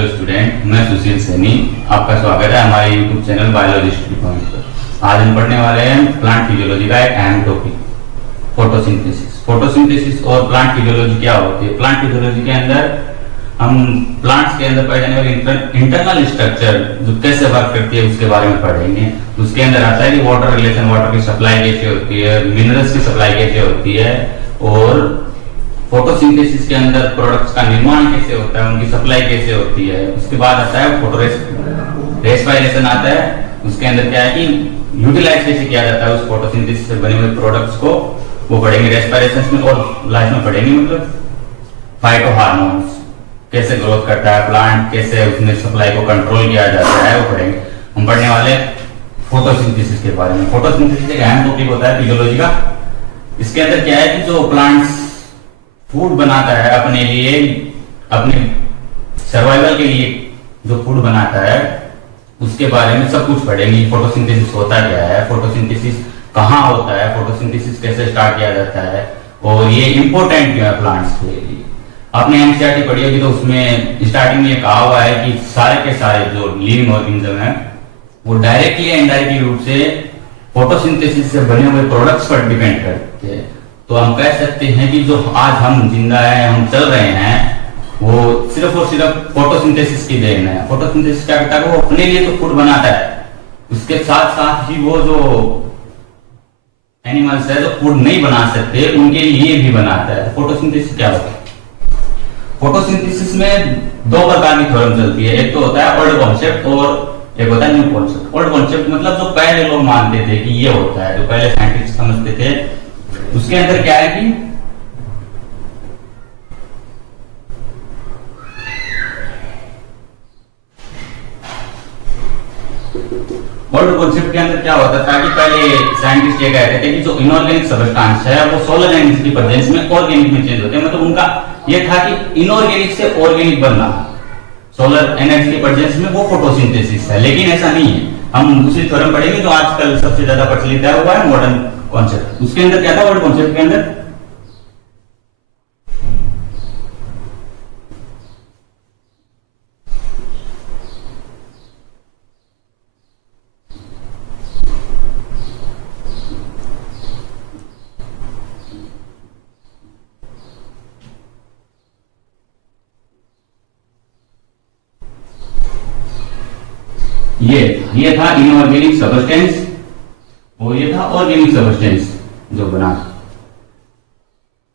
Hello student, मैं सुशील सैनी। आपका स्वागत है हमारे YouTube channel biology study point पर। आज हम पढ़ने वाले हैं प्लांट फिजियोलॉजी का एक अहम टॉपिक, फोटोसिंथेसिस। फोटोसिंथेसिस और प्लांट फिजियोलॉजी क्या होती है? प्लांट फिजियोलॉजी के अंदर हम प्लांट्स के अंदर पाए जाने वाले इंटरनल स्ट्रक्चर जो कैसे वर्क करती है उसके बारे में पढ़ेंगे। उसके अंदर आता है कि वाटर रिलेशन, वाटर की सप्लाई कैसे होती है, मिनरल्स की सप्लाई कैसे होती है, और फोटोसिंथेसिस के अंदर प्रोडक्ट्स का निर्माण कैसे होता है, उनकी सप्लाई कैसे होती है। उसके बाद आता है फोटो रेस्पिरेशन आता है। उसके अंदर क्या है कि यूटिलाइज कैसे किया जाता है उस फोटोसिंथेसिस से बने हुए प्रोडक्ट्स को, वो पढ़ेंगे रेस्पिरेशन में। और लास्ट में पढ़ेंगे मतलब फाइटो हार्मोन्स कैसे ग्रोथ करता है प्लांट, कैसे उसमें सप्लाई को कंट्रोल किया जाता है, वो पढ़ेंगे। हम पढ़ने वाले फोटोसिंथेसिस के बारे में। फोटोसिंथेसिस एक अहम टॉपिक होता है फिजियोलॉजी का। इसके अंदर क्या है कि जो प्लांट्स फूड बनाता है अपने लिए, अपने सर्वाइवल के लिए जो फूड बनाता है, उसके बारे में सब कुछ पढ़ेंगे। फोटोसिंथेसिस होता क्या है, फोटोसिंथेसिस कहाँ होता है, फोटोसिंथेसिस कैसे स्टार्ट किया जाता है, और ये इंपॉर्टेंट क्यों है प्लांट्स के लिए। आपने एनसीईआरटी पढ़ी होगी तो उसमें स्टार्टिंग में कहा हुआ है कि सारे के सारे जो लिविंग ऑर्गेनिज्म है वो डायरेक्टली या इनडायरेक्टली रूप से फोटोसिंथेसिस से बने हुए प्रोडक्ट्स पर डिपेंड करते हैं। तो हम कह सकते हैं कि जो आज हम जिंदा है, हम चल रहे हैं, वो सिर्फ और सिर्फ फोटोसिंथेसिस की देन है। फोटोसिंथेसिस क्या करता है, वो अपने लिए तो फूड बनाता है, उसके साथ साथ ही वो जो एनिमल्स है जो फूड नहीं बना सकते उनके लिए भी बनाता है। फोटोसिंथेसिस क्या होता है? फोटोसिंथेसिस में दो प्रकार की थ्योरम चलती है। एक तो होता है ओल्ड कॉन्सेप्ट और एक होता है न्यू कॉन्सेप्ट। ओल्ड कॉन्सेप्ट मतलब जो पहले लोग मानते थे कि ये होता है, जो पहले साइंटिस्ट समझते थे, उसके अंदर क्या है कि ओल्ड कॉन्सेप्ट के अंदर क्या होता था कि पहले साइंटिस्ट ये कहते थे कि जो इनऑर्गेनिक सब्सटेंस है वो सोलर एनर्जी की प्रेजेंस में ऑर्गेनिक में चेंज होते हैं। मतलब उनका ये था कि इनऑर्गेनिक से ऑर्गेनिक बनना, सोलर एनर्जी की प्रेजेंस में, वो फोटोसिंथेसिस है। लेकिन ऐसा नहीं है। हम दूसरी थ्योरम पढ़ेंगे जो आजकल सबसे ज्यादा प्रचलित है, हुआ है मॉडर्न कॉन्सेप्ट। उसके अंदर क्या था ओल्ड कॉन्सेप्ट के अंदर? ये था इनऑर्गेनिक सब्सटेंस और ये था ऑर्गेनिक सब्सटेंस जो बना।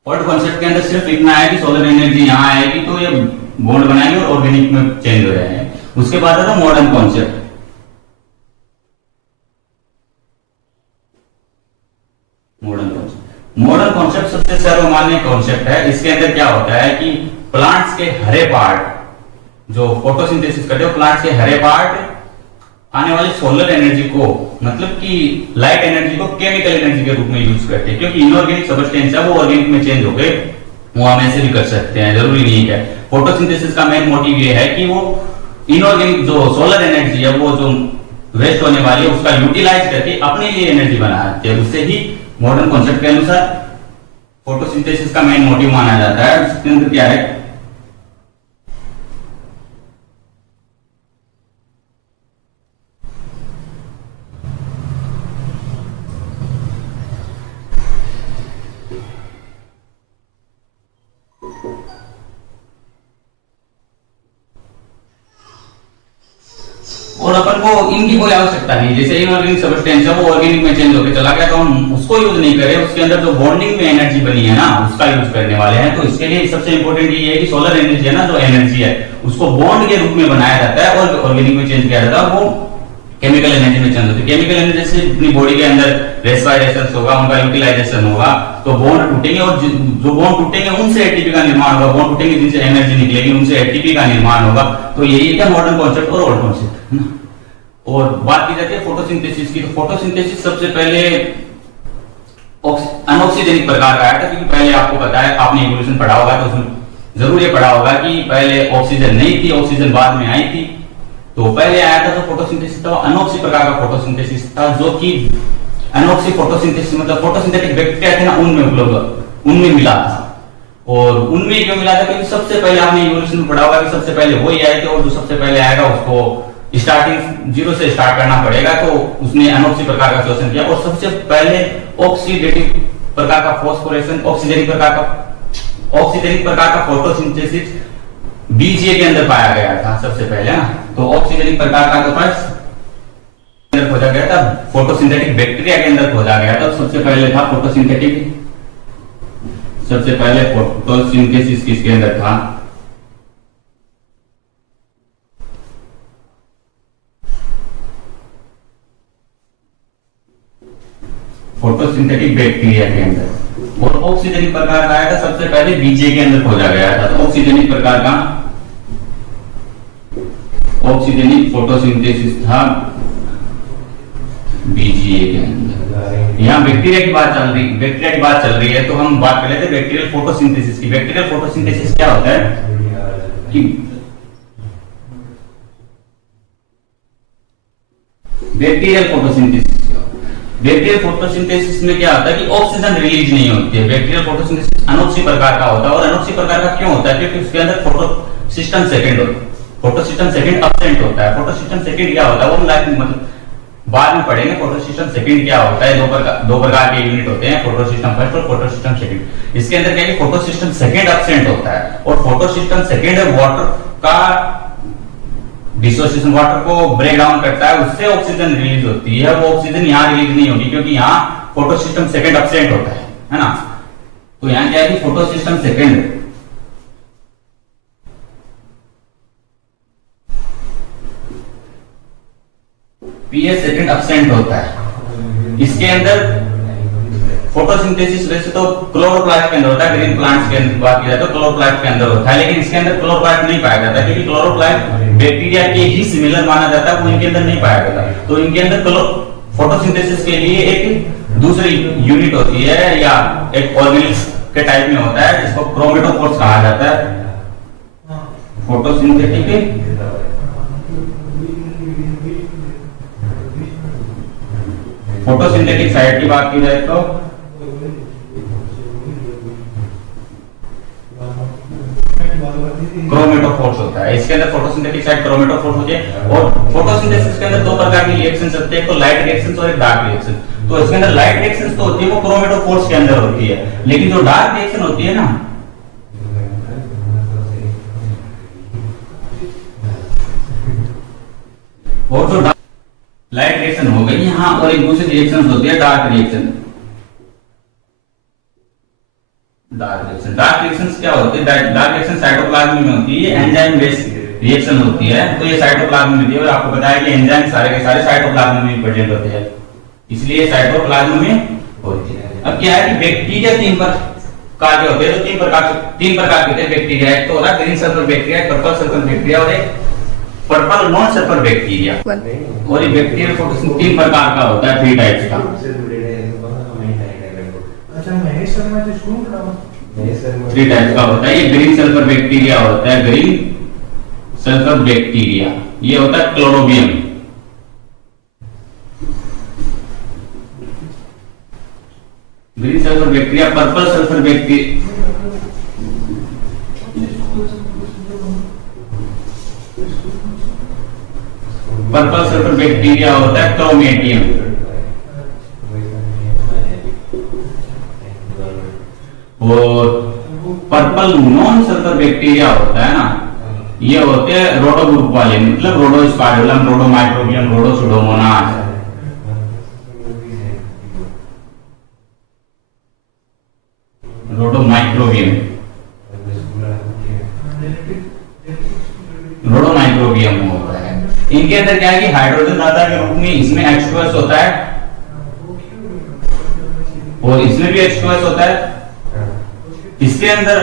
ओल्ड कॉन्सेप्ट के अंदर सिर्फ इतना है कि सोलर एनर्जी यहां आएगी तो ये बॉन्ड बनाएंगे और ऑर्गेनिक में चेंज हो जाएंगे। उसके बाद आता मॉडर्न कॉन्सेप्ट। मॉडर्न कॉन्सेप्ट सबसे सर्वमान्य कॉन्सेप्ट है। इसके अंदर क्या होता है कि प्लांट्स के हरे पार्ट जो फोटोसिंथेसिस करते हैं, प्लांट्स के हरे पार्ट आने वाली सोलर एनर्जी को, मतलब कि लाइट एनर्जी को केमिकल एनर्जी के रूप में यूज करते हैं। क्योंकि इनऑर्गेनिक सब्सटेंस है वो ऑर्गेनिक में चेंज हो गए, वो हम ऐसे भी कर सकते हैं, जरूरी नहीं है। फोटोसिंथेसिस का मेन मोटिव ये है कि वो इनऑर्गेनिक जो सोलर एनर्जी है वो जो वेस्ट होने वाली है उसका यूटिलाइज करके अपने लिए एनर्जी बनाते हैं। उससे ही मॉडर्न कॉन्सेप्ट के अनुसार फोटोसिंथेसिस का मेन मोटिव माना जाता है। उसके अंदर क्या है, और अपन को इनकी कोई आवश्यकता नहीं। जैसे इनऑर्गेनिक सब्सटेंस है वो ऑर्गेनिक में चेंज होकर चला गया तो हम उसको यूज नहीं करें, उसके अंदर जो बॉन्डिंग में एनर्जी बनी है ना उसका यूज करने वाले हैं। तो इसके लिए सबसे इंपॉर्टेंट ये है कि सोलर एनर्जी है ना, जो एनर्जी है उसको बॉन्ड के रूप में बनाया जाता है और ऑर्गेनिक में चेंज किया जाता है, वो केमिकल एनर्जी में चेंज होती है। केमिकल एनर्जी से अपनी बॉडी के अंदर रेस्पिरेशन होगा, उनका यूटिलाइजेशन होगा, तो बॉन्ड टूटेंगे और जो बॉन्ड टूटेंगे उनसे एटीपी का निर्माण होगा, बॉन्ड टूटेंगे जिनसे एनर्जी निकलेगी उनसे एटीपी का निर्माण होगा। तो यही है मॉडर्न कॉन्सेप्ट और ओल्ड कॉन्सेप्ट है ना। और बात की जाती है फोटोसिंथेसिस की, तो फोटोसिंथेसिस सबसे पहले अनऑक्सीजेनिक प्रकार का आया था। क्योंकि पहले आपको पता है, आपने इवोल्यूशन पढ़ा होगा तो उसमें जरूर ये पढ़ा होगा कि पहले ऑक्सीजन नहीं थी, ऑक्सीजन बाद में आई थी। तो पहले आया था तो फोटोसिंथेसिस था, अनऑक्सी प्रकार का फोटोसिंथेसिस था, जो कि अनऑक्सी फोटोसिंथेसिस मतलब फोटोसिंथेटिक बैक्टीरिया थे ना उनमें उपलब्ध, उनमें मिला था। और उनमें क्यों मिला था? क्योंकि सबसे पहले आपने इवोल्यूशन में पढ़ा होगा कि सबसे पहले वही आए थे, और जो सबसे पहले आएगा उसको स्टार्टिंग जीरो से स्टार्ट करना पड़ेगा, तो उसने अनोक्सी प्रकार का शोषण किया और सबसे पहले ऑक्सीडेटिव प्रकार का फॉस्फोरेशन, ऑक्सीजनिक प्रकार का फोटोसिंथेसिस बीजीए के अंदर पाया गया था सबसे पहले ना। तो ऑक्सीजनिक प्रकार का तो फर्स्ट खोजा गया था, फोटोसिंथेटिक बैक्टीरिया के अंदर खोजा गया था। सबसे पहले था फोटोसिंथेसिस किसके अंदर था? फोटोसिंथेटिक बैक्टीरिया के अंदर। और ऑक्सीजनिक प्रकार का आया था सबसे पहले बीजे के अंदर खोजा गया था। तो ऑक्सीजनिक प्रकार का ऑक्सीजनिक फोटोसिंथेसिस था बीजीए के अंदर। यहाँ बैक्टीरिया की बात चल रही है, तो हम बात कर लेते हैं बैक्टीरियल फोटोसिंथेसिस की। बैक्टीरियल फोटोसिंथेसिस क्या होता है कि बैक्टीरियल फोटोसिंथेसिस में क्या होता है कि ऑक्सीजन रिलीज नहीं होती है। बैक्टीरियल फोटोसिंथेसिस अनोक्सी प्रकार का होता है। और अनोक्सी प्रकार का क्यों होता है? क्योंकि उसके अंदर फोटोसिस्टम सेकंड एब्सेंट होता है। फोटोसिस्टम सेकंड क्या होता है वो मतलब बाद में पढ़ेंगे। फोटोसिस्टम सेकंड क्या होता है? दो प्रकार के यूनिट होते हैं, फोटोसिस्टम फर्स्ट और फोटोसिस्टम सेकंड। इसके अंदर क्या है कि फोटोसिस्टम सेकंड एब्सेंट होता है, और फोटोसिस्टम सेकंड वाटर का डिसोसिएशन, वाटर को ब्रेक डाउन करता है, उससे ऑक्सीजन रिलीज होती है। वो ऑक्सीजन यहाँ रिलीज नहीं होगी क्योंकि यहाँ फोटोसिस्टम सेकंड एब्सेंट होता है ना। तो यहाँ क्या है कि photosystem second pH second absent होता है। इसके अंदर फोटोसिंथेसिस वैसे तो क्लोरोप्लास्ट के अंदर होता है, ग्रीन प्लांट्स के अंदर बात की जाए तो क्लोरोप्लास्ट के अंदर होता है, लेकिन इसके अंदर क्लोरोप्लास्ट नहीं पाया जाता क्योंकि क्लोरोप्लास्ट बैक्टीरिया के ही सिमिलर माना जाता है, वो इनके अंदर नहीं पाया जाता। तो इनके अंदर फोटोसिंथेसिस के लिए एक दूसरी यूनिट होती है या एक ऑर्गेनिल्स के टाइप में होता है जिसको क्रोमेटोफोर्स कहा जाता है। फोटोसिंथेटिक साइट की बात की जाए तो क्रोमेटोफोर्स होता है। इसके अंदर फोटोसिंथेटिक साइट क्रोमेटोफोर्स होती है। और फोटोसिंथेसिस के अंदर दो प्रकार की रिएक्शंस होते हैं, एक तो लाइट रिएक्शंस और एक डार्क रिएक्शन। तो इसके अंदर लाइट रिएक्शंस तो होती है वो क्रोमेटोफोर्स के अंदर होती है, लेकिन जो डार्क रिएक्शन होती है ना और जो लाइट रिएक्शन हो गई यहाँ, और एक दूसरी रिएक्शन होती है डार्क रिएक्शन। डार्क रिएक्शंस क्या होती है? डार्क रिएक्शन साइटोप्लाज्म में होती है, एंजाइम बेस्ड रिएक्शन होती है। तो ये साइटोप्लाज्म में होती है, और आपको बताया कि एंजाइम सारे के सारे साइटोप्लाज्म में प्रेजेंट होते हैं, इसलिए साइटोप्लाज्म में होती है। अब क्या है कि बैक्टीरिया तीन प्रकार के होते हैं, तो तीन प्रकार के होते हैं बैक्टीरिया। एक तो होता है green sulphur bacteria, purple sulphur bacteria और एक पर्पल नॉन सल्फर बैक्टीरिया। और ये बैक्टीरियल फोटोसिंथेसिस तीन प्रकार का होता है, 3 टाइप्स का। थ्री टाइप्स का होता है। ये ग्रीन सल्फर बैक्टीरिया होता है, ग्रीन सल्फर बैक्टीरिया। ये होता है Chlorobium. Green sulphur bacteria, purple sulphur bacteria, purple sulphur bacteria होता है क्रोमेटियम। और पर्पल नॉन सल्फर बैक्टीरिया होता है ना, ये होते हैं रोडो ग्रुप वाले, मतलब रोडोस्पाइरुलम, रोडोमाइक्रोबियम, रोडोसुडोमोनास। रोडोमाइक्रोबियम होता है। इनके अंदर क्या है कि हाइड्रोजन दाता के रूप में इसमें H2S होता है और इसमें भी H2S होता है। इसके अंदर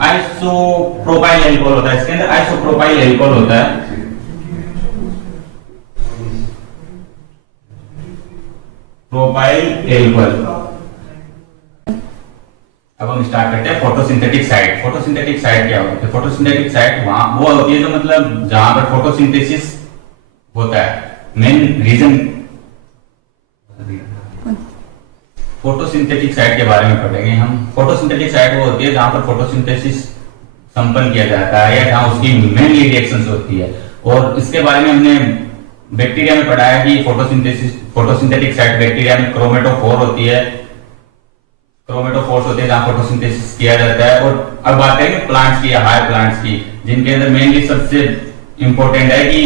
आइसोप्रोपाइल एल्कोहल होता है, इसके अंदर आइसोप्रोपाइल एल्कोहल होता है। Propyl alcohol. अब हम स्टार्ट करते हैं फोटोसिंथेटिक साइट। फोटोसिंथेटिक साइट क्या होती है? फोटोसिंथेटिक साइट वहां वो होती है जो मतलब जहां पर फोटोसिंथेसिस होता है। मेन रीजन फोटोसिंथेटिक साइट के बारे में पढ़ेंगे हम। फोटोसिंथेटिक साइट वो होती है जहां पर फोटोसिंथेसिस संपन्न किया जाता है या जहां उसकी मेनली रिएक्शंस होती है। और इसके बारे में हमने बैक्टीरिया में पढ़ा है कि फोटोसिंथेटिक साइट बैक्टीरिया में क्रोमेटोफोर होती है, क्रोमेटोफोर्स होते हैं जहां फोटोसिंथेसिस किया जाता है। और अब बात करेंगे प्लांट्स की या हायर प्लांट्स की, जिनके अंदर मेनली सबसे इंपॉर्टेंट है कि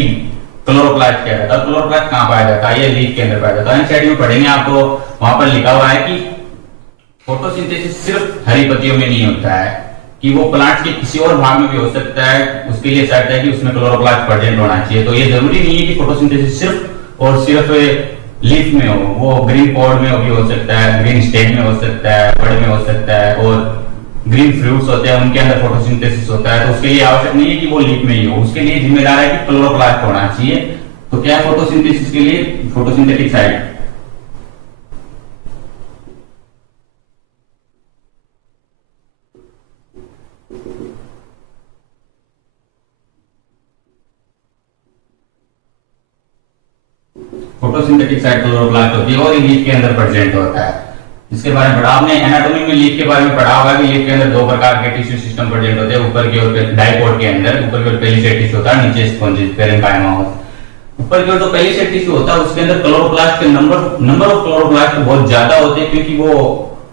क्लोरोप्लास्ट क्या रहता है। क्लोरोप्लास्ट कहां पाया जाता है? ये लीफ के अंदर पाया जाता है। एनसीईआरटी में पढ़ेंगे आपको, वहां पर लिखा हुआ है कि फोटोसिंथेसिस सिर्फ हरी पत्तियों में नहीं होता है, कि वो प्लांट के किसी और भाग में भी हो सकता है। उसके लिए शर्त है कि उसमें क्लोरोप्लास्ट प्रेजेंट होना चाहिए। तो ये जरूरी नहीं है कि फोटोसिंथेसिस सिर्फ और सिर्फ लीफ में हो, वो ग्रीन पॉड में भी हो सकता है, ग्रीन स्टेम में हो सकता है, बड में हो सकता है, और ग्रीन फ्रूट्स होते हैं उनके अंदर फोटोसिंथेसिस होता है। तो उसके लिए आवश्यक नहीं है कि वो लीफ में ही हो, उसके लिए जिम्मेदार है कि क्लोरोप्लास्ट होना चाहिए। तो क्या है फोटोसिंथेसिस के लिए? Photosynthetic site photosynthetic site chloroplast होती है और ये लीफ के अंदर प्रेजेंट होता है। इसके बारे में पढ़ा आपने एनाटॉमी में, लीफ के बारे में पढ़ा होगा कि लीफ के अंदर दो प्रकार के टिश्यू सिस्टम प्रेजेंट होते हैं। ऊपर की ओर डाइपोड के अंदर ऊपर की ओर पेलिसेड टिश्यू होता है, नीचे स्पॉन्जिस पेरेन्काइमा होता है। ऊपर की ओर जो पेलिसेड टिश्यू होता है उसके अंदर क्लोरोप्लास्ट के नंबर ऑफ क्लोरोप्लास्ट बहुत ज्यादा होते हैं, क्योंकि वो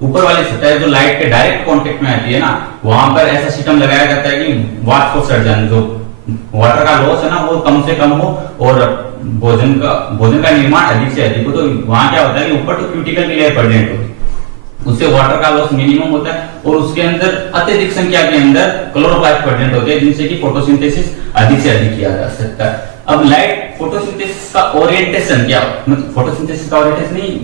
ऊपर वाली सतह जो लाइट के डायरेक्ट कांटेक्ट में आती है ना, वहां पर ऐसा सिस्टम लगाया जाता है कि वाष्पोत्सर्जन, जो वाटर का लॉस है ना, वो कम से कम हो और भोजन का निर्माण अधिक से अधिक हो। तो वहां क्या होता है कि ऊपर तो क्यूटिकल की लेयर प्रेजेंट होती है, उससे वाटर का लॉस मिनिमम होता है और उसके अंदर अत्यधिक संख्या के अंदर क्लोरोप्लास्ट प्रेजेंट होते हैं, जिनसे कि फोटोसिंथेसिस अधिक से अधिक किया जा सकता है। अब लाइट फोटोसिंथेसिस का ओरिएंटेशन क्या, मतलब फोटोसिंथेसिस का ओरिएंटेशन नहीं,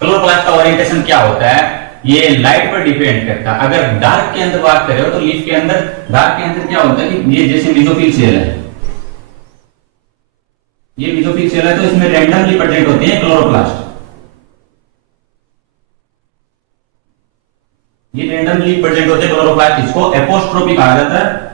क्लोरोप्लास्ट का ओरिएंटेशन क्या होता है, ये लाइट पर डिपेंड करता है। अगर डार्क के अंदर बात करें तो लीफ के अंदर, डार्क के अंदर क्या होता है कि ये जैसे मेसोफिल सेल है, ये मेसोफिल सेल है, तो इसमें रैंडमली प्रेजेंट होते हैं क्लोरोप्लास्ट। ये रैंडमली प्रेजेंट होते हैं क्लोरोप्लास्ट, इसको एपोस्ट्रोपी कहा जाता है।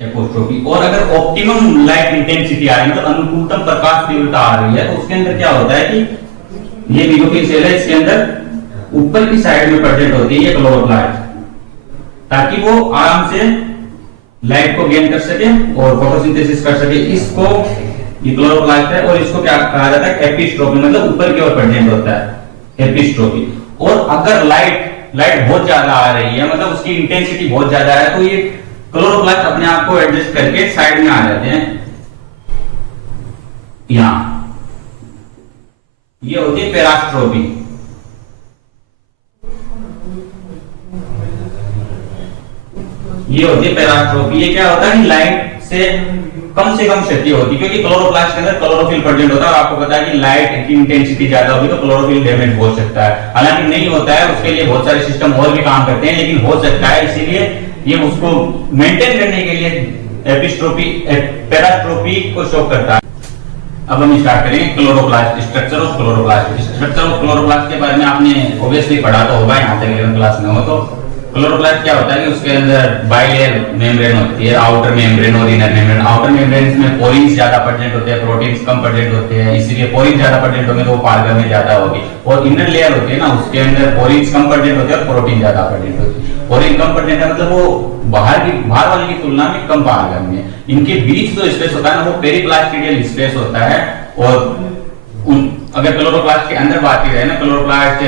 एपोस्ट्रोपी। और अगर ऑप्टिमम लाइट इंटेंसिटी आ रही है, मतलब अनुकूलतम प्रकाश तीव्रता आ रही है, तो उसके अंदर क्या होता है कि ये मेसोफिल सेल है, इसके अंदर ऊपर की साइड में प्रेजेंट होती है ये क्लोरोप्लास्ट, ताकि वो आराम से लाइट को गेन कर सके और फोटोसिंथेसिस कर सके। इसको ये क्लोरोप्लास्ट है और इसको क्या कहा जाता है? एपिस्ट्रोपी, मतलब ऊपर की ओर प्रेजेंट होता है, एपिस्ट्रोपी। और अगर लाइट बहुत ज्यादा आ रही है, मतलब उसकी इंटेंसिटी बहुत ज्यादा है, तो ये क्लोरोप्लास्ट अपने आप को एडजस्ट करके साइड में आ जाते हैं। यहां ये होती है पेरास्ट्रोपी। ये होती है पेरास्ट्रोपी। ये क्या होता है कि लाइट से कम क्षति होती है, क्योंकि क्लोरोप्लास्ट के अंदर क्लोरोफिल प्रेजेंट होता है और आपको पता है कि लाइट की इंटेंसिटी ज्यादा होगी तो क्लोरोफिल डैमेज हो सकता है। हालांकि नहीं होता है, उसके लिए बहुत सारे सिस्टम और भी काम करते हैं, लेकिन हो सकता है, इसीलिए ये उसको मेंटेन करने के लिए एपिस्ट्रोपी पेरास्ट्रोपी को शो करता है। अब हम स्टार्ट करेंगे chloroplast, structure of chloroplast. Structure of chloroplast के बारे में आपने ऑब्वियसली पढ़ा तो होगा, यहाँ तक 11th क्लास में हो। तो क्लोरोप्लास्ट क्या होता है कि उसके अंदर बाइलेयर मेम्ब्रेन होती है, आउटर मेम्ब्रेन और इनर मेम्ब्रेन। आउटर मेम्ब्रेन में पोरीन्स ज्यादा प्रेजेंट होते हैं, प्रोटीन्स कम प्रेजेंट होते हैं, इसीलिए पोरीन ज्यादा प्रेजेंट होंगे तो वो पारगम्य ज्यादा होगी। और इनर लेयर होती है ना, उसके अंदर पोरीन्स कम प्रेजेंट होते हैं और प्रोटीन ज्यादा प्रेजेंट होती है। पोरीन कम प्रेजेंट है मतलब वो बाहर वाली की तुलना में कम पारगम्य है। इनके बीच जो स्पेस होता है ना, वो पेरिप्लास्टिडियल स्पेस होता है। और अगर क्लोरोप्लास्ट के अंदर बात की जाए ना, क्लोरोप्लास्ट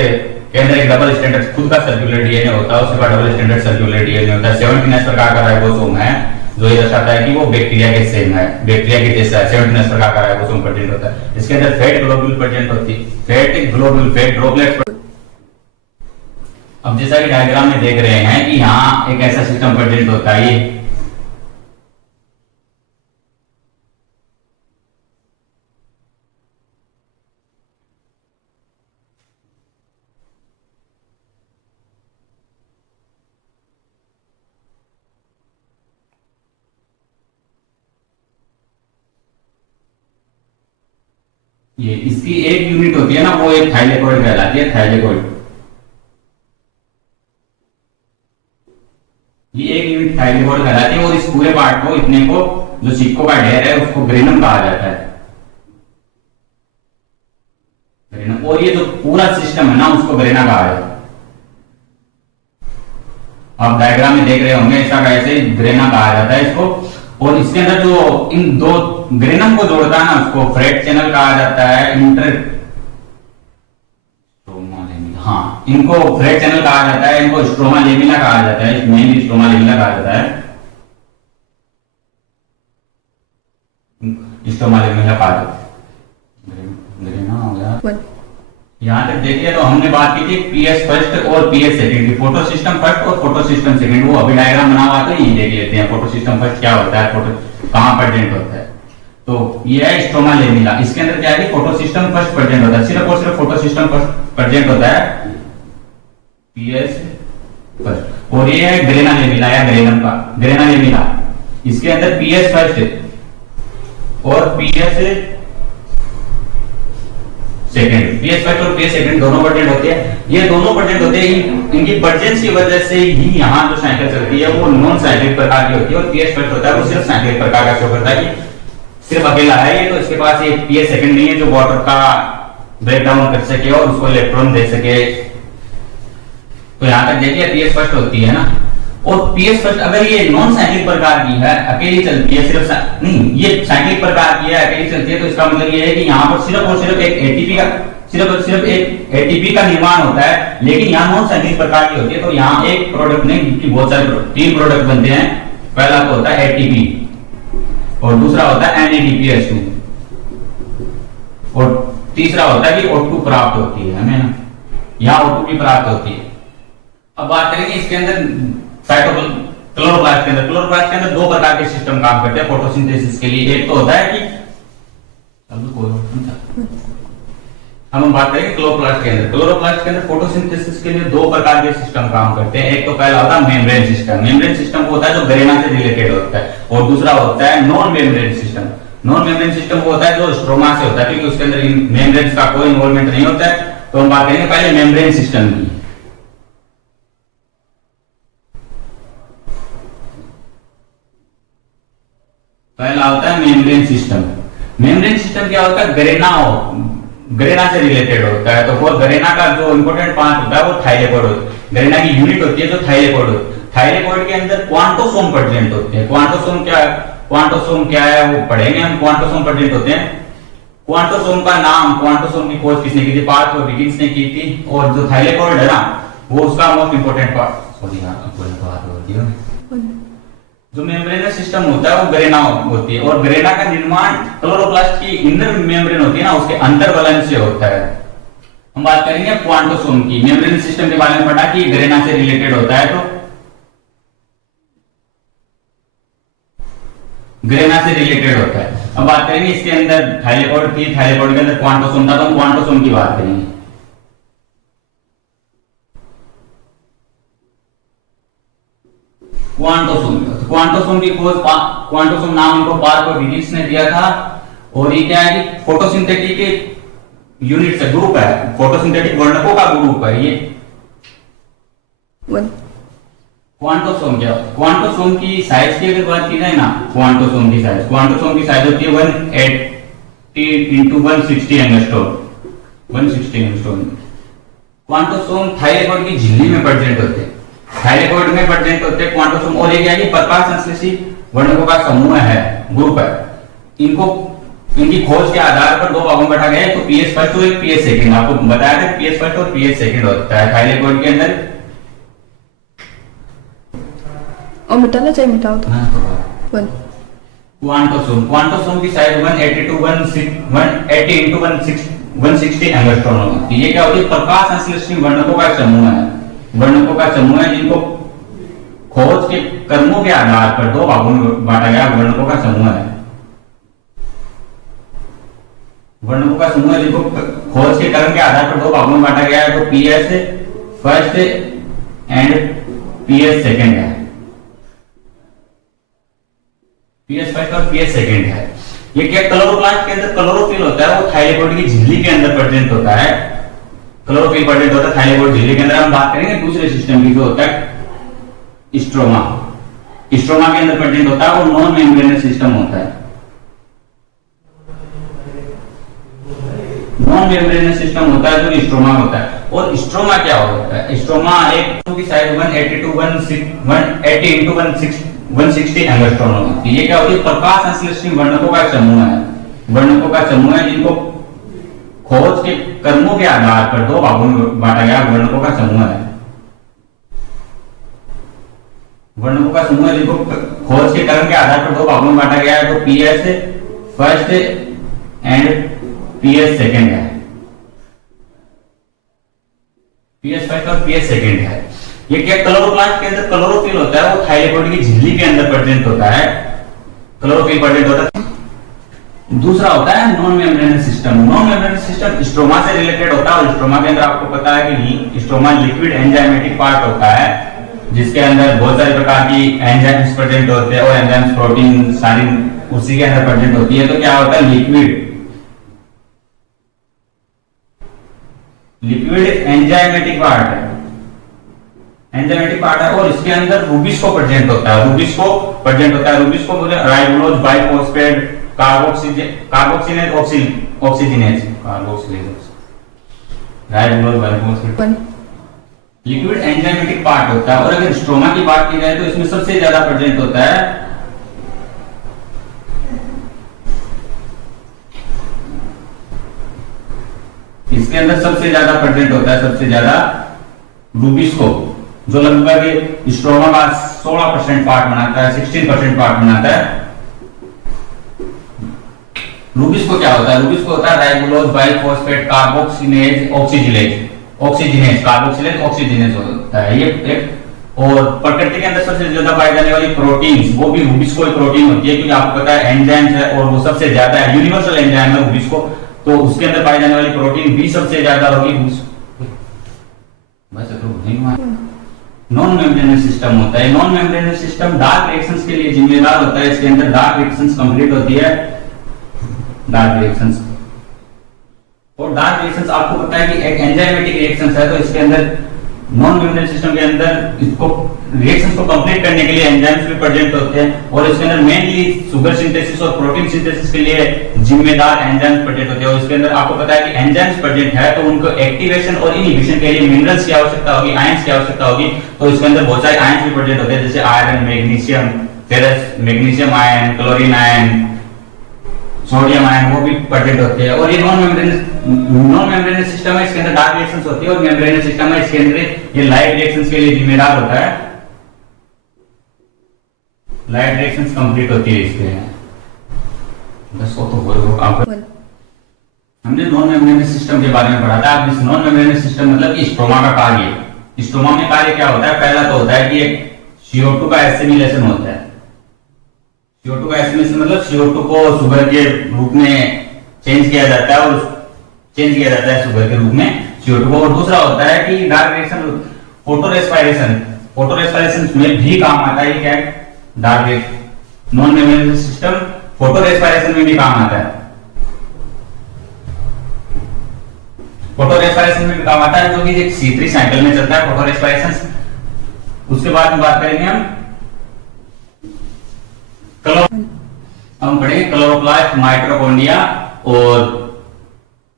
के अंदर एक डबल स्टैंडर्ड खुद का सर्कुलर डीएनए होता है, उसके बाद डबल स्टैंडर्ड सर्कुलर डीएनए होता है। 17S प्रकार का राइबोसोम है, जो ये दर्शाता है कि वो बैक्टीरिया के सेम है, बैक्टीरिया के जैसा है। 17S प्रकार का राइबोसोम प्रेजेंट होता है। इसके अंदर फैट ग्लोब्यूल प्रेजेंट होती है, फैट ग्लोब्यूल, फैट ड्रॉपलेट्स। अब जैसा कि डायग्राम में देख रहे हैं कि यहाँ एक ऐसा सिस्टम प्रेजेंट होता है, ये इसकी एक यूनिट होती है ना, वो एक थाइलेकोइड कहलाती है, थाइलेकोइड। ये एक यूनिट थाइलेकोइड कहलाती है और इस पूरे पार्ट को, इतने को, जो सिक्कों का ढेर है, उसको ग्रेनम कहा जाता है। पूरा सिस्टम है ना उसको ग्रेना कहा जाता है। आप डायग्राम में देख रहे होंगे, ऐसा कैसे ग्रेना कहा जाता है इसको। और इसके अंदर जो इन दो ग्रेनम को जोड़ता है ना उसको फ्रेट चैनल कहा जाता है, हाँ इनको फ्रेट चैनल कहा जाता है, इनको स्ट्रोमा लेमिला कहा जाता है, मेनली स्ट्रोमा लेमिला कहा जाता है, स्ट्रोमा लेमिला कहा जाता है। ग्रेना हो गया। यहाँ तक देखिए तो हमने बात की थी पीएस फर्स्ट और पीएस सेकंड की, फोटो सिस्टम फर्स्ट और फोटो सिस्टम सेकंड। वो अभी डायग्राम बना हुआ तो ये देख लेते हैं फोटो सिस्टम फर्स्ट क्या होता है, फोटो कहाँ प्रेजेंट होता है। तो ये है स्ट्रोमा लेमिला, इसके अंदर क्या है फोटो सिस्टम फर्स्ट प्रेजेंट होता है, सिर्फ और सिर्फ फोटो सिस्टम फर्स्ट प्रेजेंट होता है पीएस फर्स्ट। और ये है ग्रेना लेमिला या ग्रेनम का ग्रेना लेमिला, इसके अंदर पीएस फर्स्ट और पीएस सेकंड, पीएस फर्स्ट और पीएस सेकंड दोनों प्रेजेंट होते हैं। ये दोनों प्रेजेंट होते हैं, इनकी प्रेजेंस की वजह से ही यहाँ जो साइकिल चलती है वो नॉन साइक्लिक प्रकार की होती है। और पीएस फर्स्ट होता है वो सिर्फ साइक्लिक प्रकार का शो करता है कि सिर्फ अकेला है ये, तो इसके पास ये पीएस सेकंड नहीं है जो वाटर का ब्रेक डाउन कर सके और उसको इलेक्ट्रॉन दे सके। तो यहाँ तक देखिए पीएस फर्स्ट होती है ना। और पीएस फर्स्ट अगर ये नॉन साइक्लिक प्रकार की है, अकेली चलती है, सिर्फ नहीं ये साइक्लिक प्रकार की है, अकेली चलती है, तो इसका मतलब ये है कि यहाँ पर सिर्फ और सिर्फ एक एटीपी का सिर्फ और सिर्फ एक एटीपी का निर्माण होता है। लेकिन यहाँ नॉन साइक्लिक प्रकार की होती है, तो यहाँ एक प्रोडक्ट नहीं बहुत सारे तीन प्रोडक्ट बनते हैं। पहला तो होता है एटीपी और दूसरा होता है NADPH2 और तीसरा होता है कि O2 प्राप्त होती है हमें ना, यहाँ O2 भी प्राप्त होती है। अब बात करेंगे इसके अंदर क्लोरोप्लास्ट के अंदर। क्लोरोप्लास्ट के अंदर दो प्रकार के सिस्टम काम करते हैं फोटोसिंथेसिस के लिए। एक तो होता है कि हम बात करेंगे क्लोरोप्लास्ट के अंदर। क्लोरोप्लास्ट के अंदर फोटोसिंथेसिस के लिए दो प्रकार के सिस्टम काम करते हैं। एक तो पहला होता है मेम्ब्रेन सिस्टम। मेम्ब्रेन सिस्टम वो होता है जो ग्रेना से रिलेटेड होता है, और दूसरा होता है non membrane system. Non membrane system वो होता है जो स्ट्रोमा से होता है, क्योंकि उसके अंदर मेम्ब्रेन का कोई इन्वॉल्वमेंट नहीं होता है। तो हम बात करेंगे पहले मेम्ब्रेन सिस्टम की। पहला होता है मेम्ब्रेन सिस्टम। मेम्ब्रेन सिस्टम क्या होता है, ग्रेना से रिलेटेड होता है। तो वो ग्रेना का जो इंपॉर्टेंट पार्ट होता है वो थाइलेकोइड होता है। ग्रेना की यूनिट होती है जो थाइलेकोइड होती है। थाइलेकोइड के अंदर क्वांटोसोम प्रेजेंट होते हैं। क्वांटोसोम क्या है वो पढ़ेंगे हम। क्वांटोसोम प्रेजेंट होते हैं। क्वांटोसोम का नाम, क्वांटोसोम की खोज किसने की थी, पार्थ और हिगिंस ने की थी। और जो थाइलेकोइड है ना वो उसका मोस्ट इंपोर्टेंट पार्ट, सॉरी जो मेम्ब्रेनस सिस्टम होता है वो ग्रेना होती है। और ग्रेना का निर्माण क्लोरोप्लास्ट की इनर मेम्ब्रेन होती है ना उसके अंतर्वलन से होता है। हम बात करेंगे क्वांटोसोम की। मेम्ब्रेन सिस्टम के बारे में पढ़ा कि ग्रेना से रिलेटेड होता है, तो ग्रेना से रिलेटेड होता है। अब बात करेंगे इसके अंदर थाइलेकोइड थी, थाइलेकोइड के अंदर क्वांटोसोम था, तो हम क्वांटोसोम की बात करेंगे। क्वांटोसोम की खोज, क्वांटोसोम नाम इनको पार्थ और हिगिंस ने दिया था। और ये क्या है कि फोटोसिंथेटिक यूनिट से ग्रुप है, फोटोसिंथेटिक वर्णकों का ग्रुप है ये। क्वांटोसोम क्या, क्वांटोसोम की साइज की अगर बात की जाए ना, क्वांटोसोम की साइज होती है 180 into 160 angstrom, 160 angstrom. Quantosome thylakoid की झिल्ली में प्रेजेंट होते हैं, थाइलेकोइड में प्रेजेंट होते हैं क्वांटोसोम। और ये क्या है कि प्रकाश संश्लेषी वर्णकों का समूह है, ग्रुप है। इनकी खोज के आधार पर दो भागों में बांटा गया है, तो पीएस फर्स्ट और पीएस सेकंड। आपको बताया था पीएस फर्स्ट और पीएस सेकंड होता है थाइलेकोइड के अंदर। और मिटाना चाहिए, मिटाओ तो। क्वांटोसोम की साइज 180 into 160 एंगस्ट्रॉम होती है। ये क्या होती है, प्रकाश संश्लेषी वर्णकों का समूह है, वर्णकों का समूह है जिनको खोज के कर्मों के आधार पर दो भागों में बांटा गया वर्णकों का समूह है। वर्णकों का समूह है जिनको खोज के कर्म के आधार पर दो भागों में बांटा गया है, तो PS first and PS second है। पीएस फर्स्ट और पीएस सेकंड है। ये क्या, क्लोरोप्लास्ट के अंदर क्लोरोफिल होता है, वो थाइलेकोइड की झिल्ली के अंदर प्रेजेंट होता है। क्लोरोफिल प्रेजेंट होता है थाइलेकोइड झिल्ली के अंदर। हम बात करेंगे दूसरे सिस्टम की जो होता है स्ट्रोमा। स्ट्रोमा के अंदर प्रेजेंट होता है और नॉन मेम्ब्रेनस सिस्टम होता है। नॉन मेम्ब्रेनस सिस्टम होता है जो स्ट्रोमा होता है। और स्ट्रोमा क्या होता है? स्ट्रोमा एक की साइज 180 टू 180 into 160 एंगस्ट्रॉम होती है। ये क्या होती है? प्रकाश संश्लेषणी वर्णकों का समूह है, वर्णकों का समूह है जिनको खोज के कर्मों के आधार पर दो भागों में बांटा गया वर्णकों का समूह है। वर्णकों का समूह है जिनको खोज के कर्म के आधार पर दो भागों में बांटा गया है। तो PS first and PS second है। पीएस फर्स्ट और पीएस सेकंड है। ये क्या क्लोरोप्लास्ट के अंदर क्लोरोफिल होता है, वो थाइलेकोइड की झिल्ली के अंदर प्रेजेंट होता है, क्लोरोफिल प्रेजेंट होता है। दूसरा होता है non membranes system. Non membranes system stroma से रिलेटेड होता है और स्ट्रोमा के अंदर आपको पता है कि स्ट्रोमा लिक्विड एंजाइमेटिक पार्ट होता है जिसके अंदर बहुत सारे प्रकार की एंजाइम्स प्रेजेंट होते हैं और एंजाइम्स प्रोटीन सारी उसी के अंदर प्रेजेंट होती है। तो क्या होता है? लिक्विड एंजाइमेटिक पार्ट है, एंजाइमेटिक पार्ट है। और इसके अंदर रूबिस्को प्रेजेंट होता है, रूबिस्को प्रेजेंट होता है। रूबिस्को बोले राइबोलोज biphosphate carboxylase oxygenase राइबोलोज biphosphate liquid enzymatic part होता है। और अगर स्ट्रोमा की बात की जाए तो इसमें सबसे ज्यादा प्रेजेंट होता है इसके अंदर सबसे ज्यादा प्रेजेंट होता है सबसे ज्यादा रूबिस्को, जो लगभग स्ट्रोमा का 16% पार्ट बनाता है, 16% पार्ट बनाता है। रूबिस्को क्या होता है? रूबिस्को होता है राइबोलोज biphosphate carboxylase oxygenase carboxylase oxygenase होता है। ये एक और प्रकृति के अंदर सबसे ज्यादा पाई जाने वाली प्रोटीन्स वो भी रूबिस्को प्रोटीन होती है, क्योंकि आपको पता है एंजाइम्स है और वो सबसे ज्यादा है, यूनिवर्सल एंजाइम है रूबिस्को, तो उसके अंदर पाई जाने वाली प्रोटीन भी सबसे ज्यादा होगी। बस नॉन मेम्ब्रेनस सिस्टम होता है। Non membranes system dark reactions के लिए जिम्मेदार होता है। इसके अंदर डार्क रिएक्शंस कंप्लीट होती है, डार्क रिएक्शंस। और डार्क रिएक्शंस आपको पता है कि एक एंजाइमेटिक रिएक्शंस है, तो इसके अंदर नॉन मेम्ब्रेनस सिस्टम के अंदर इसको रिएक्शंस को कंप्लीट करने के लिए एंजाइम्स भी प्रेजेंट होते हैं और इसके अंदर मेनली शुगर सिंथेसिस और प्रोटीन सिंथेसिस के लिए जिम्मेदार एंजाइम्स प्रेजेंट होते हैं। और इसके अंदर आपको पता है कि एंजाइम्स प्रेजेंट है तो उनको एक्टिवेशन और इनहिबिशन के लिए मिनरल्स की आवश्यकता होगी, आयंस की आवश्यकता होगी। तो इसके अंदर बहुत सारे आयंस भी प्रेजेंट होते हैं जैसे iron, magnesium, ferrous, magnesium ion, chlorine ion, sodium ion, वो भी प्रेजेंट होते हैं। और ये नॉन मेम्ब्रेनस सिस्टम है, इसके अंदर डार्क रिएक्शंस होती है। और मेम्ब्रेनस सिस्टम है, इसके अंदर ये लाइट रिएक्शंस के लिए जिम्मेदार होता है, लाइट रिएक्शंस कंप्लीट होती है इसके। बस वो तो बोल हमने नॉन मेम्ब्रेनस सिस्टम के बारे में पढ़ा था। अब इस नॉन मेम्ब्रेनस सिस्टम मतलब कि स्ट्रोमा का कार्य, स्ट्रोमा में कार्य क्या होता है? पहला तो होता है कि एक CO2 का एसिमिलेशन होता है। CO2 का एसिमिलेशन मतलब CO2 को शुगर के रूप में चेंज किया जाता है और चेंज किया जाता है शुगर के रूप में CO2 को। और दूसरा होता है कि डार्क रिएक्शन फोटो रेस्पिरेशन में भी काम आता है। क्या है? Dark non membranes system photo respiration में भी काम आता है, फोटो रेस्पिरेशन में भी काम आता है, जो कि एक C3 साइकिल में चलता है फोटो रेस्पिरेशन। उसके बाद में बात करेंगे हम पढ़ेंगे क्लोरोप्लास्ट, माइटोकॉन्ड्रिया और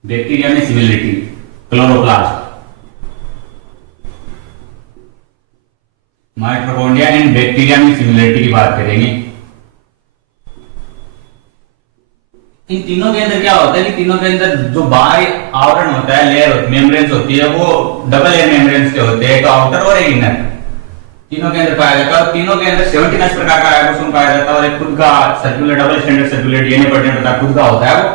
बैक्टीरिया में similarity. Chloroplast, mitochondria and bacteria में सिमिलरिटी की बात करेंगे। इन तीनों के अंदर क्या होता है कि तीनों के अंदर जो बाहरी आवरण होता है, लेयर मेम्ब्रेन्स होती है, वो डबल लेयर मेम्ब्रेन्स के होते हैं, एक आउटर और एक इनर, तीनों के अंदर पाया जाता है। और तीनों के अंदर 79 प्रकार का राइबोसोम पाया जाता है और एक खुद का circular double standard circular DNA present होता है, खुद का होता है वो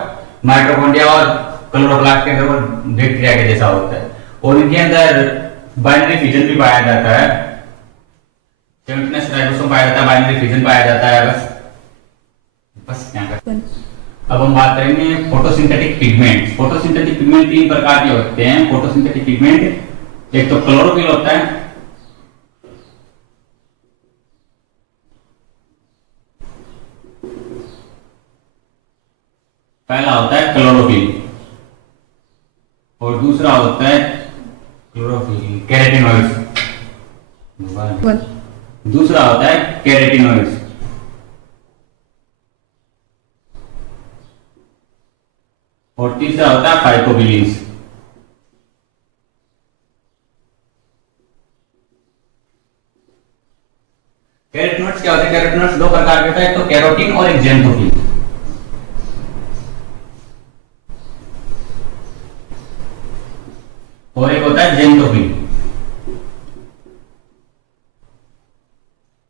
माइटोकॉन्ड्रिया। और क्लोरोप्लास्ट के अंदर वो बैक्टीरिया के जैसा होता है और इनके अंदर बाइनरी फिजन भी पाया जाता है, 79 राइबोसोम पाया जाता है, बाइनरी फिजन पाया जाता है। बस क्या कर। अब हम बात करेंगे फोटोसिंथेटिक पिगमेंट। फोटोसिंथेटिक पिगमेंट 3 प्रकार के होते हैं। फोटोसिंथेटिक पिगमेंट एक तो क्लोरोफिल होता है, पहला होता है क्लोरोफिल और दूसरा होता है क्लोरोफिल कैरोटीनॉइड्स, दूसरा होता है और तीसरा होता है फाइकोबिलिन्स। कैरोटीनॉइड्स क्या होते हैं? कैरोटीनॉइड्स दो प्रकार के होते हैं, एक तो कैरोटीन और एक जेंथोफिल। और एक होता है जेंथोफिल।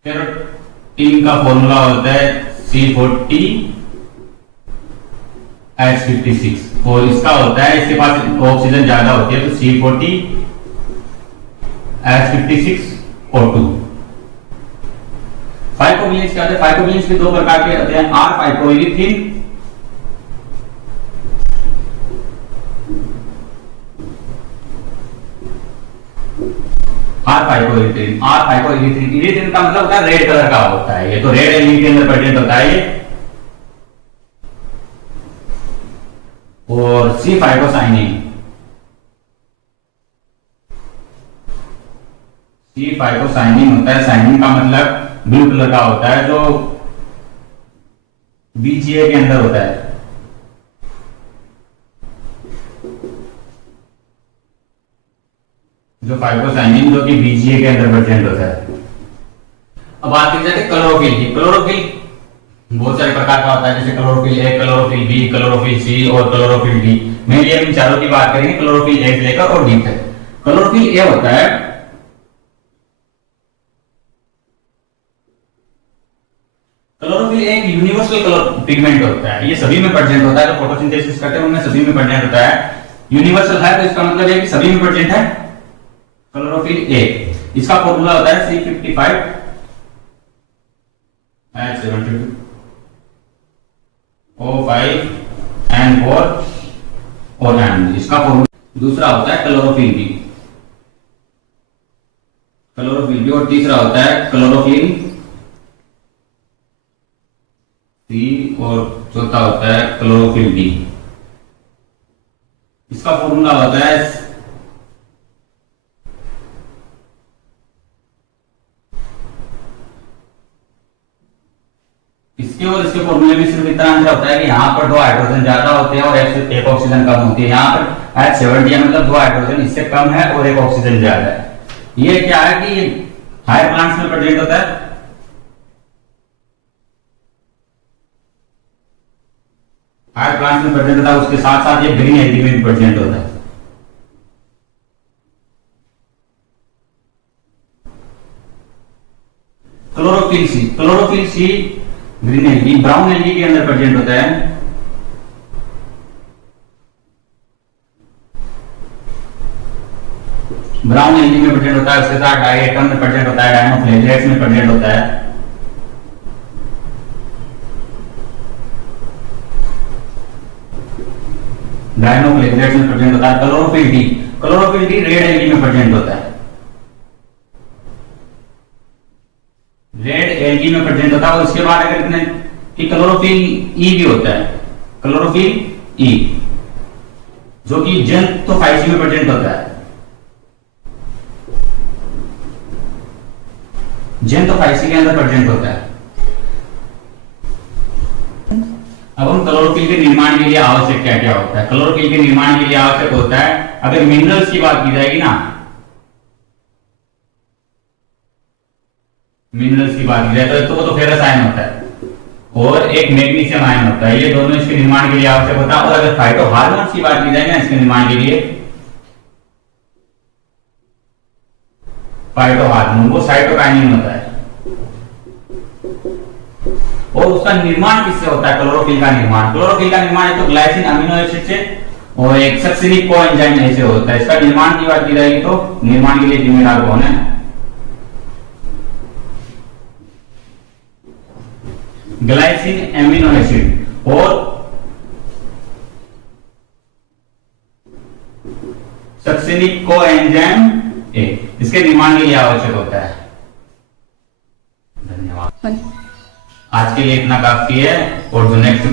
कैरोटीन का फॉर्मूला होता है C40H56 और इसका होता है, इसके पास ऑक्सीजन ज्यादा होती है तो C40H56O2। फाइकोबिलिन्स क्या होते हैं? फाइकोबिलिन्स के दो प्रकार के होते हैं, आर फाइकोइरिथ्रिन इरिथ्रिन का मतलब होता है रेड कलर का होता है, ये तो रेड एलिमेंट के अंदर प्रेजेंट होता है ये। और सी फाइकोसाइनिन, होता है, साइनिन का मतलब ब्लू कलर का होता है जो बीजीए के अंदर होता है। जो फाइकोसाइनिन जो कि बीजीए के अंदर प्रेजेंट होता है। अब बात की जाए क्लोरोफिल की। क्लोरोफिल बहुत सारे प्रकार का होता है, जैसे chlorophyll A, chlorophyll B, chlorophyll C और क्लोरोफिल डी। मेनली हम इन चारों की बात करेंगे, क्लोरोफिल ए से लेकर और डी तक। क्लोरोफिल ए होता है, क्लोरोफिल एक यूनिवर्सल कलर पिगमेंट होता है, ये सभी में प्रेजेंट होता है, जो फोटोसिंथेसिस करते हैं उनमें सभी में प्रेजेंट होता है। यूनिवर्सल है तो इसका मतलब है कि सभी में प्रेजेंट है क्लोरोफिल ए। इसका फॉर्मूला होता है C55H72O5N4 और N। इसका फॉर्मूला। दूसरा होता है क्लोरोफिल बी, और तीसरा होता है क्लोरोफिल सी और चौथा होता है क्लोरोफिल डी। इसका फॉर्मूला होता है इसके और इसके फॉर्मूले में सिर्फ इतना अंतर होता है कि यहाँ पर दो हाइड्रोजन ज्यादा होते हैं और एक ऑक्सीजन कम होती है। यहाँ पर H70 मतलब दो हाइड्रोजन इससे कम है और एक ऑक्सीजन ज्यादा है। ये क्या है कि हायर प्लांट्स में प्रेजेंट होता है, हायर प्लांट्स में प्रेजेंट होता है, उसके साथ साथ ये ग्रीन एल्गी में प्रेजेंट होता है। Chlorophyll c green algae, brown algae के अंदर प्रेजेंट होता है। ब्राउन एल्गी में प्रेजेंट होता है, उसके साथ डायएटम में प्रेजेंट होता है, डायनोफ्लेगेलेट्स में प्रेजेंट होता है। डायनोफ्लेगेलेट्स में प्रेजेंट होता है। क्लोरोफिल डी रेड एल्गी में प्रेजेंट होता है, रेड एल्गी में प्रेजेंट होता है। और इसके बाद अगर इतने कि क्लोरोफिल ई भी होता है, क्लोरोफिल ई जो कि जेंथोफाइसी में प्रेजेंट होता है, जेंथोफाइसी के अंदर प्रेजेंट होता है। अब हम क्लोरोफिल के निर्माण के लिए आवश्यक क्या क्या होता है? क्लोरोफिल के निर्माण के लिए आवश्यक होता है, अगर मिनरल्स की बात की जाएगी ना, मिनरल्स की बात की जाए तो वो तो फेरस आयन होता है और एक मैग्नीशियम आयन होता है, ये दोनों इसके निर्माण के लिए आवश्यक होता है। और अगर फाइटोहार्मोन्स की बात की जाए ना इसके निर्माण के लिए, फाइटोहार्मोन वो साइटोकाइनिन होता है। और उसका निर्माण किससे होता है? क्लोरोफिल का निर्माण एक तो ग्लाइसिन अमीनो एसिड से और एक सक्सिनिक कोएंजाइम ऐसे होता है। इसका निर्माण की बात की जाएगी तो निर्माण के लिए जिम्मेदार कौन है? ग्लाइसिन एमिनो एसिड और सक्सिनिक कोएंजाइम ए, इसके निर्माण के लिए आवश्यक होता है। धन्यवाद। आज के लिए इतना काफी है और जो नेक्स्ट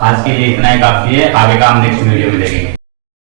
आज के लिए इतना ही काफी है, आगे का हम नेक्स्ट वीडियो में देखेंगे।